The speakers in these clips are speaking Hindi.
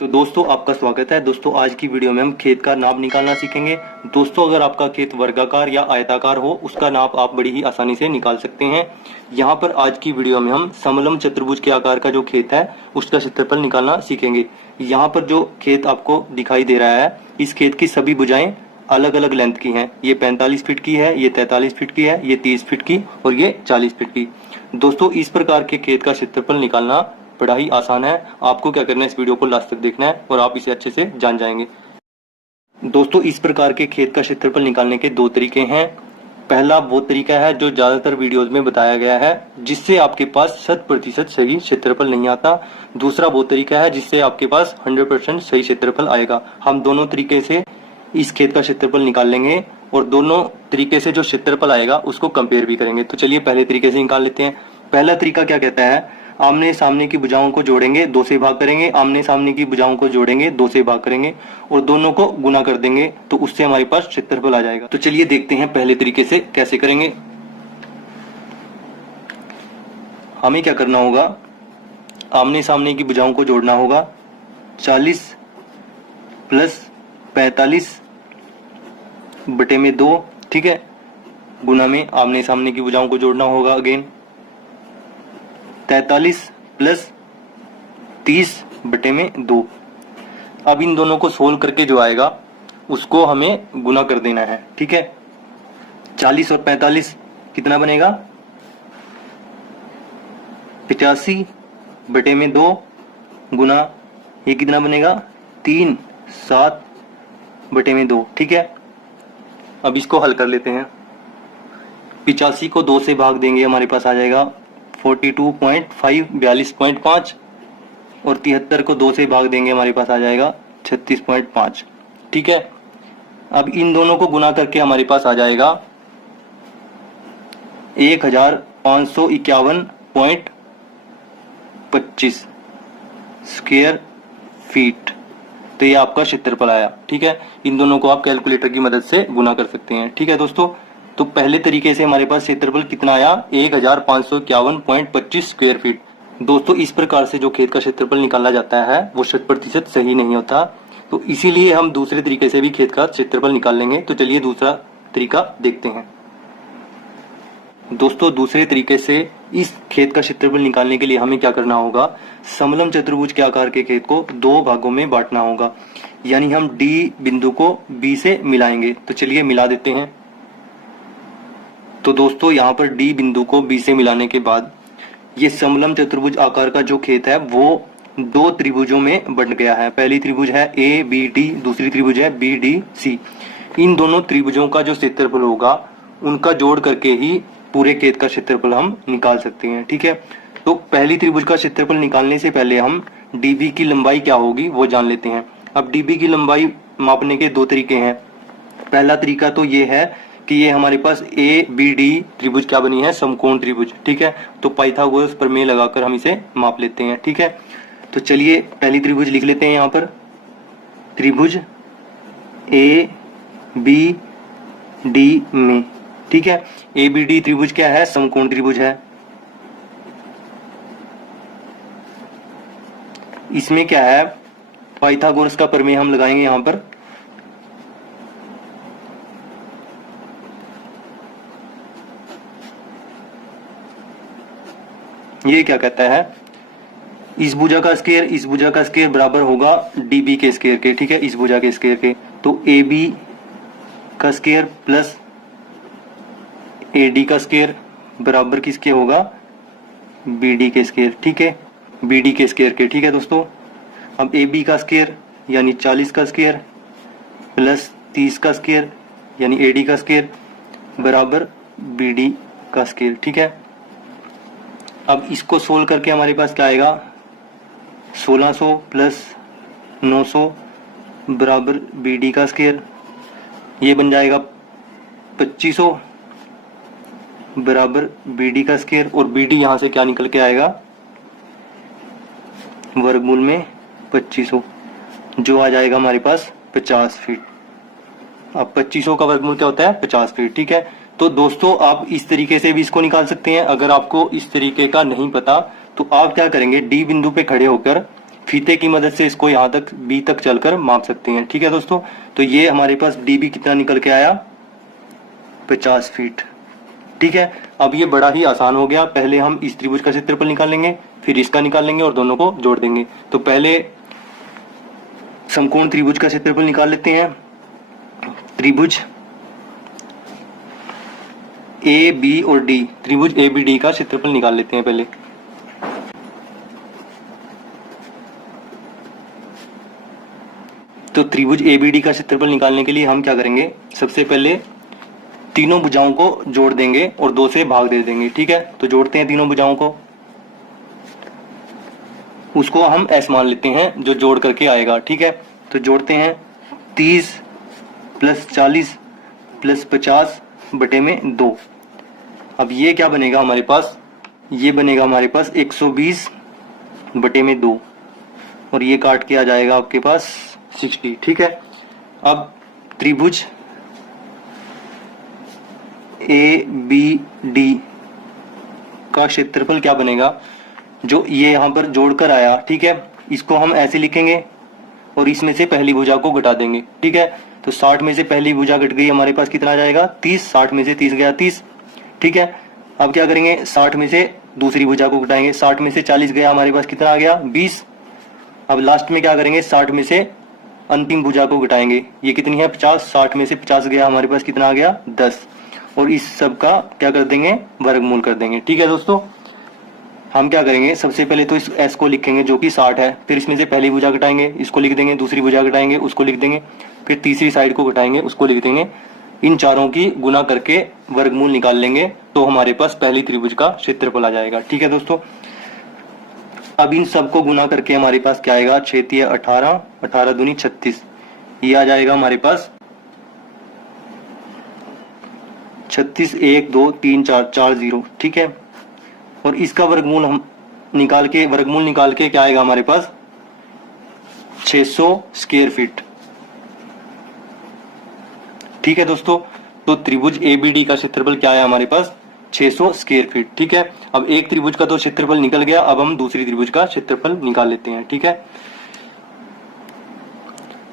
तो दोस्तों आपका स्वागत है। दोस्तों आज की वीडियो में हम खेत का नाप निकालना सीखेंगे। दोस्तों अगर आपका खेत वर्गाकार या आयताकार हो उसका नाप आप बड़ी ही आसानी से निकाल सकते हैं। यहाँ पर आज की वीडियो में हम समलंब चतुर्भुज के आकार का जो खेत है उसका क्षेत्रफल निकालना सीखेंगे। यहाँ पर जो खेत आपको दिखाई दे रहा है इस खेत की सभी भुजाएं अलग अलग लेंथ की हैं। ये 45 फीट की है, ये 43 फीट की है, ये 30 फीट की और ये 40 फीट की। दोस्तों इस प्रकार के खेत का क्षेत्रफल निकालना बड़ा ही आसान है। आपको क्या करना है, इस वीडियो को लास्ट तक देखना है और आप इसे अच्छे से जान जाएंगे। दोस्तों इस प्रकार के खेत का क्षेत्रफल निकालने के दो तरीके हैं। पहला वो तरीका है जो ज्यादातर वीडियोस में बताया गया है जिससे आपके पास 100% सही क्षेत्रफल नहीं आता। दूसरा वो तरीका है जिससे आपके पास 100% सही क्षेत्रफल आएगा। हम दोनों तरीके से इस खेत का क्षेत्रफल निकाल लेंगे और दोनों तरीके से जो क्षेत्रफल आएगा उसको कंपेयर भी करेंगे। तो चलिए पहले तरीके से निकाल लेते हैं। पहला तरीका क्या कहता है, आमने सामने की भुजाओं को जोड़ेंगे, 2 से भाग करेंगे, आमने सामने की भुजाओं को जोड़ेंगे, 2 से भाग करेंगे और दोनों को गुना कर देंगे तो उससे हमारे पास क्षेत्रफल आ जाएगा। तो चलिए देखते हैं पहले तरीके से कैसे करेंगे। हमें क्या करना होगा, आमने सामने की भुजाओं को जोड़ना होगा। 40 प्लस 45 बटे में 2, ठीक है, गुना में आमने सामने की भुजाओं को जोड़ना होगा अगेन 43 प्लस 30 बटे में 2। अब इन दोनों को सोल्व करके जो आएगा उसको हमें गुना कर देना है, ठीक है। 40 और 45 कितना बनेगा, 85 बटे में 2 गुना ये कितना बनेगा 3, 7 बटे में 2, ठीक है। अब इसको हल कर लेते हैं। 85 को 2 से भाग देंगे, हमारे पास आ जाएगा 42.5 42.5 और 73 को 2 से भाग देंगे, हमारे पास आ जाएगा 36.5, ठीक है। अब इन दोनों को गुना करके हमारे पास आ जाएगा 1551.25 स्क्वायर फीट। तो ये आपका क्षेत्रफल आया, ठीक है। इन दोनों को आप कैलकुलेटर की मदद से गुना कर सकते हैं, ठीक है दोस्तों। तो पहले तरीके से हमारे पास क्षेत्रफल कितना आया, 1551.25 स्क्वायर फीट। दोस्तों इस प्रकार से जो खेत का क्षेत्रफल निकाला जाता है वो 100% सही नहीं होता, तो इसीलिए हम दूसरे तरीके से भी खेत का क्षेत्रफल निकाल लेंगे। तो चलिए दूसरा तरीका देखते हैं। दोस्तों दूसरे तरीके से इस खेत का क्षेत्रफल निकालने के लिए हमें क्या करना होगा, समलंब चतुर्भुज के आकार के खेत को 2 भागों में बांटना होगा, यानी हम डी बिंदु को बी से मिलाएंगे। तो चलिए मिला देते हैं। तो दोस्तों यहाँ पर डी बिंदु को बी से मिलाने के बाद ये समलंब चतुर्भुज आकार का जो खेत है वो 2 त्रिभुजों में बंट गया है। पहली त्रिभुज है ए बी डी, दूसरी त्रिभुज है बी डी सी। इन दोनों त्रिभुजों का जो क्षेत्रफल होगा उनका जोड़ करके ही पूरे खेत का क्षेत्रफल हम निकाल सकते हैं, ठीक है। तो पहली त्रिभुज का क्षेत्रफल निकालने से पहले हम डीबी की लंबाई क्या होगी वो जान लेते हैं। अब डीबी की लंबाई मापने के 2 तरीके हैं। पहला तरीका तो ये है कि ये हमारे पास ए बी डी त्रिभुज क्या बनी है, समकोण त्रिभुज, ठीक है। तो पाइथागोरस प्रमेय लगाकर हम इसे माप लेते हैं, ठीक है। तो चलिए पहली त्रिभुज लिख लेते हैं यहाँ पर, त्रिभुज ए बी डी में, ठीक है। ए बी डी त्रिभुज क्या है, समकोण त्रिभुज है। इसमें क्या है, पाइथागोरस का प्रमेय हम लगाएंगे यहाँ पर। ये क्या कहता है, इस भुजा का स्क्वायर इस भुजा का स्क्वायर बराबर होगा डीबी के स्क्वायर के, ठीक है, इस भुजा के स्क्वायर के। तो ए बी का स्क्वायर प्लस ए डी का स्क्वायर बराबर किसके होगा, बी डी के स्क्वायर, ठीक है, बी डी के स्क्वायर के, ठीक है दोस्तों। अब ए बी का स्क्वायर यानी 40 का स्क्वायर प्लस 30 का स्क्वायर यानी ए डी का स्क्वायर बराबर बी डी का स्क्वायर, ठीक है। अब इसको सोल्व करके हमारे पास क्या आएगा, 1600 प्लस 900 बराबर बी डी का स्क्वायर, ये बन जाएगा 2500 बराबर बी डी का स्क्वायर और बी डी यहाँ से क्या निकल के आएगा, वर्गमूल में 2500, जो आ जाएगा हमारे पास 50 फीट। अब 2500 का वर्गमूल क्या होता है, 50 फीट, ठीक है। तो दोस्तों आप इस तरीके से भी इसको निकाल सकते हैं। अगर आपको इस तरीके का नहीं पता तो आप क्या करेंगे, डी बिंदु पे खड़े होकर फीते की मदद से इसको यहाँ तक बी तक चलकर माप सकते हैं। ठीक है दोस्तों, तो ये हमारे पास डीबी कितना निकल के आया, 50 फीट। ठीक है, अब ये बड़ा ही आसान हो गया। पहले हम इस त्रिभुज का क्षेत्रफल निकालेंगे, फिर इसका निकालेंगे और दोनों को जोड़ देंगे। तो पहले समकोण त्रिभुज का क्षेत्रफल निकाल लेते हैं। त्रिभुज ए बी और डी, त्रिभुज ए बी डी का क्षेत्रफल निकाल लेते हैं पहले। तो त्रिभुज ए बी डी का क्षेत्रफल निकालने के लिए हम क्या करेंगे, सबसे पहले तीनों भुजाओं को जोड़ देंगे और 2 से भाग दे देंगे। ठीक है, तो जोड़ते हैं तीनों भुजाओं को, उसको हम एस मान लेते हैं जो जोड़ करके आएगा। ठीक है, तो जोड़ते हैं 30 प्लस 40 प्लस 50 बटे में 2। अब ये क्या बनेगा हमारे पास, ये बनेगा हमारे पास 120 बटे में 2 और ये काट के आ जाएगा आपके पास 60। ठीक है, अब त्रिभुज ए बी डी का क्षेत्रफल क्या बनेगा, जो ये यहाँ पर जोड़कर आया। ठीक है, इसको हम ऐसे लिखेंगे और इसमें से पहली भुजा को घटा देंगे। ठीक है, तो 60 में से पहली भुजा घट गई, हमारे पास कितना आ जाएगा 30। 60 में से 30 गया 30। ठीक है, अब क्या करेंगे, 60 में से दूसरी भुजा को घटाएंगे। 60 में से 40 गया, हमारे पास कितना आ गया 20। अब लास्ट में क्या करेंगे, 60 में से अंतिम भुजा को घटाएंगे, ये कितनी है 50। 60 में से 50 गया, हमारे पास कितना आ गया 10। और इस सब का क्या कर देंगे, वर्गमूल कर देंगे। ठीक है दोस्तों, हम क्या करेंगे, सबसे पहले तो इस s को लिखेंगे जो कि 60 है, फिर इसमें से पहली भुजा घटाएंगे, इसको लिख देंगे, दूसरी भुजा घटाएंगे, उसको लिख देंगे, फिर तीसरी साइड को घटाएंगे, उसको लिख देंगे। इन चारों की गुना करके वर्गमूल निकाल लेंगे तो हमारे पास पहली त्रिभुज का क्षेत्रफल आ जाएगा। ठीक है दोस्तों, अब इन सबको गुना करके हमारे पास क्या आएगा, 6 × 18, 18 दूनी 36, ये आ जाएगा हमारे पास 36, 1 2 3 4 4 0। ठीक है, और इसका वर्गमूल हम निकाल के क्या आएगा हमारे पास 600 स्क्वायर फीट। ठीक है दोस्तों, तो त्रिभुज एबीडी का क्षेत्रफल क्या है हमारे पास 600 स्क्वायर फीट। ठीक है, अब एक त्रिभुज का तो क्षेत्रफल निकल गया, अब हम दूसरी त्रिभुज का क्षेत्रफल निकाल लेते हैं। ठीक है,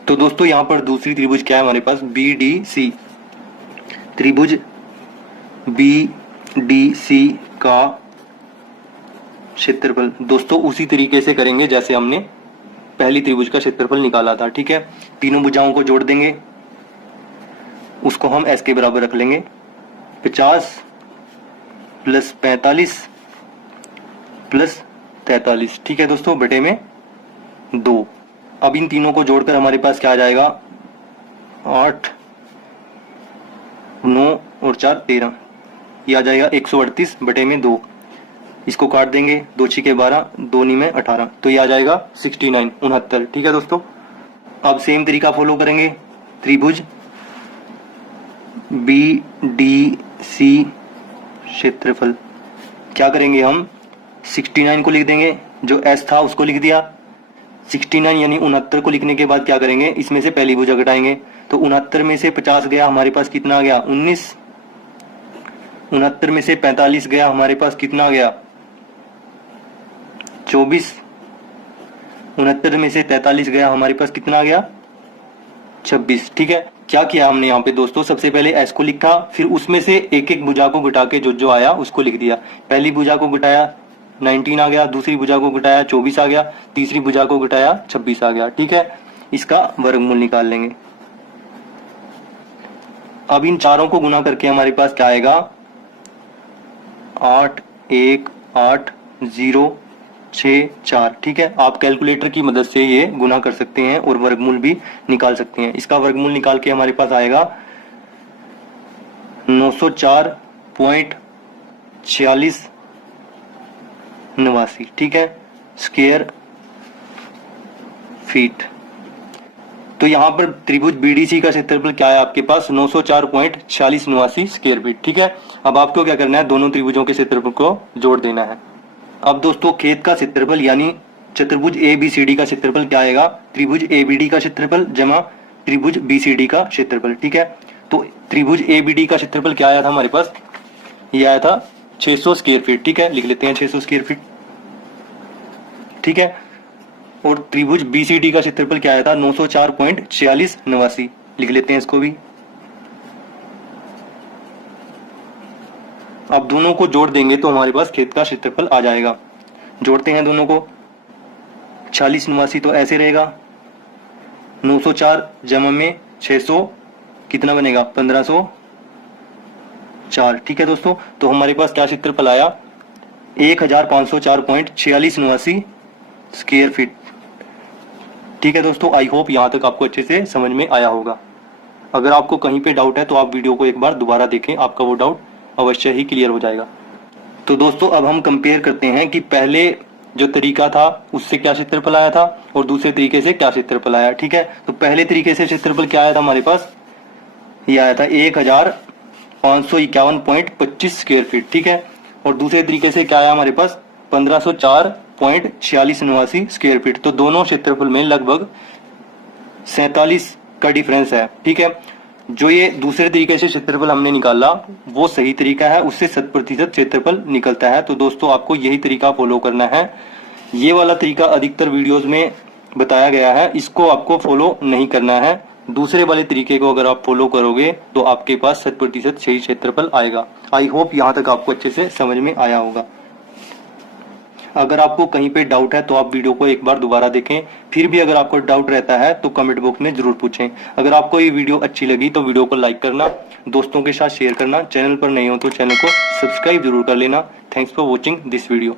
तो दोस्तों यहाँ पर दूसरी त्रिभुज क्या है हमारे पास BDC। त्रिभुज BDC का क्षेत्रफल दोस्तों उसी तरीके से करेंगे जैसे हमने पहली त्रिभुज का क्षेत्रफल निकाला था। ठीक है, तीनों भुजाओं को जोड़ देंगे, उसको हम s के बराबर रख लेंगे, 50 प्लस 45 प्लस 43। ठीक है दोस्तों, बटे में 2। अब इन तीनों को जोड़कर हमारे पास क्या आ जाएगा 8 9 और 4 13, ये आ जाएगा 138 बटे में 2। इसको काट देंगे, 2 × 12, 2 × 9 में 18, तो ये आ जाएगा 69 69। ठीक है दोस्तों, अब सेम तरीका फॉलो करेंगे। त्रिभुज BDC क्षेत्रफल क्या करेंगे, हम 69 को लिख देंगे, जो S था उसको लिख दिया। 69 यानी 69 को लिखने के बाद क्या करेंगे, इसमें से पहली भुजा घटाएंगे, तो 69 में से 50 गया, हमारे पास कितना आ गया 19। 69 में से 45 गया, हमारे पास कितना आ गया 24। 69 में से 43 गया, हमारे पास कितना आ गया 26। ठीक है, क्या किया हमने यहाँ पे दोस्तों, सबसे पहले s को लिखा, फिर उसमें से एक एक भुजा को घटा के जो आया उसको लिख दिया। पहली भुजा को घटाया 19 आ गया, दूसरी भुजा को घटाया 24 आ गया, तीसरी भुजा को घटाया 26 आ गया। ठीक है, इसका वर्गमूल निकाल लेंगे। अब इन चारों को गुना करके हमारे पास क्या आएगा 8 1 8 0 6 4। ठीक है, आप कैलकुलेटर की मदद से ये गुना कर सकते हैं और वर्गमूल भी निकाल सकते हैं। इसका वर्गमूल निकाल के हमारे पास आएगा 904.4689। ठीक है, स्क्वायर फीट। तो यहाँ पर त्रिभुज BDC का क्षेत्रफल क्या है आपके पास 904.4689 स्क्वायर फीट। ठीक है, अब आपको क्या करना है, दोनों त्रिभुजों के क्षेत्रफल को जोड़ देना है। अब दोस्तों खेत का क्षेत्रफल यानी चतुर्भुज ABCD का क्षेत्रफल क्या आएगा, त्रिभुज ABD का क्षेत्रफल जमा त्रिभुज BCD का क्षेत्रफल। ठीक है, तो त्रिभुज ABD का क्षेत्रफल क्या आया था हमारे पास, ये आया था 600 स्क्वायर फीट। ठीक है, लिख लेते हैं 600 स्क्वायर फीट। ठीक है, और त्रिभुज BCD का क्षेत्रफल क्या आया था 904.4689। लिख लेते हैं इसको भी। अब दोनों को जोड़ देंगे तो हमारे पास खेत का क्षेत्रफल आ जाएगा। जोड़ते हैं दोनों को। 4689 तो ऐसे रहेगा, 904 जमा में 600 कितना बनेगा 1504। ठीक है दोस्तों, तो हमारे पास क्या क्षेत्रफल आया 1504.4689 स्क्वायर फीट। ठीक है दोस्तों, आई होप यहाँ तक आपको अच्छे से समझ में आया होगा। अगर आपको कहीं पे डाउट है तो आप वीडियो को एक बार दोबारा देखें, आपका वो डाउट अवश्य ही क्लियर हो जाएगा। तो दोस्तों अब हम कंपेयर करते हैं कि पहले जो तरीका था उससे क्या क्षेत्रफल आया था और दूसरे तरीके से क्या क्षेत्रफल आया। ठीक है, तो पहले तरीके से क्षेत्रफल क्या आया था हमारे पास, ये आया था 1551.25 स्क्वायर फीट। ठीक है, और दूसरे तरीके से क्या आया हमारे पास 1504.4689 स्क्वायर फीट। तो दोनों क्षेत्रफल में लगभग 47 का डिफरेंस है। ठीक है, जो ये दूसरे तरीके से क्षेत्रफल हमने निकाला वो सही तरीका है, उससे 100% क्षेत्रफल निकलता है। तो दोस्तों आपको यही तरीका फॉलो करना है। ये वाला तरीका अधिकतर वीडियोस में बताया गया है, इसको आपको फॉलो नहीं करना है। दूसरे वाले तरीके को अगर आप फॉलो करोगे तो आपके पास 100% सही क्षेत्रफल आएगा। आई होप यहाँ तक आपको अच्छे से समझ में आया होगा। अगर आपको कहीं पे डाउट है तो आप वीडियो को एक बार दोबारा देखें। फिर भी अगर आपको डाउट रहता है तो कमेंट बॉक्स में जरूर पूछें। अगर आपको ये वीडियो अच्छी लगी तो वीडियो को लाइक करना, दोस्तों के साथ शेयर करना, चैनल पर नए हो तो चैनल को सब्सक्राइब जरूर कर लेना। Thanks for watching this video.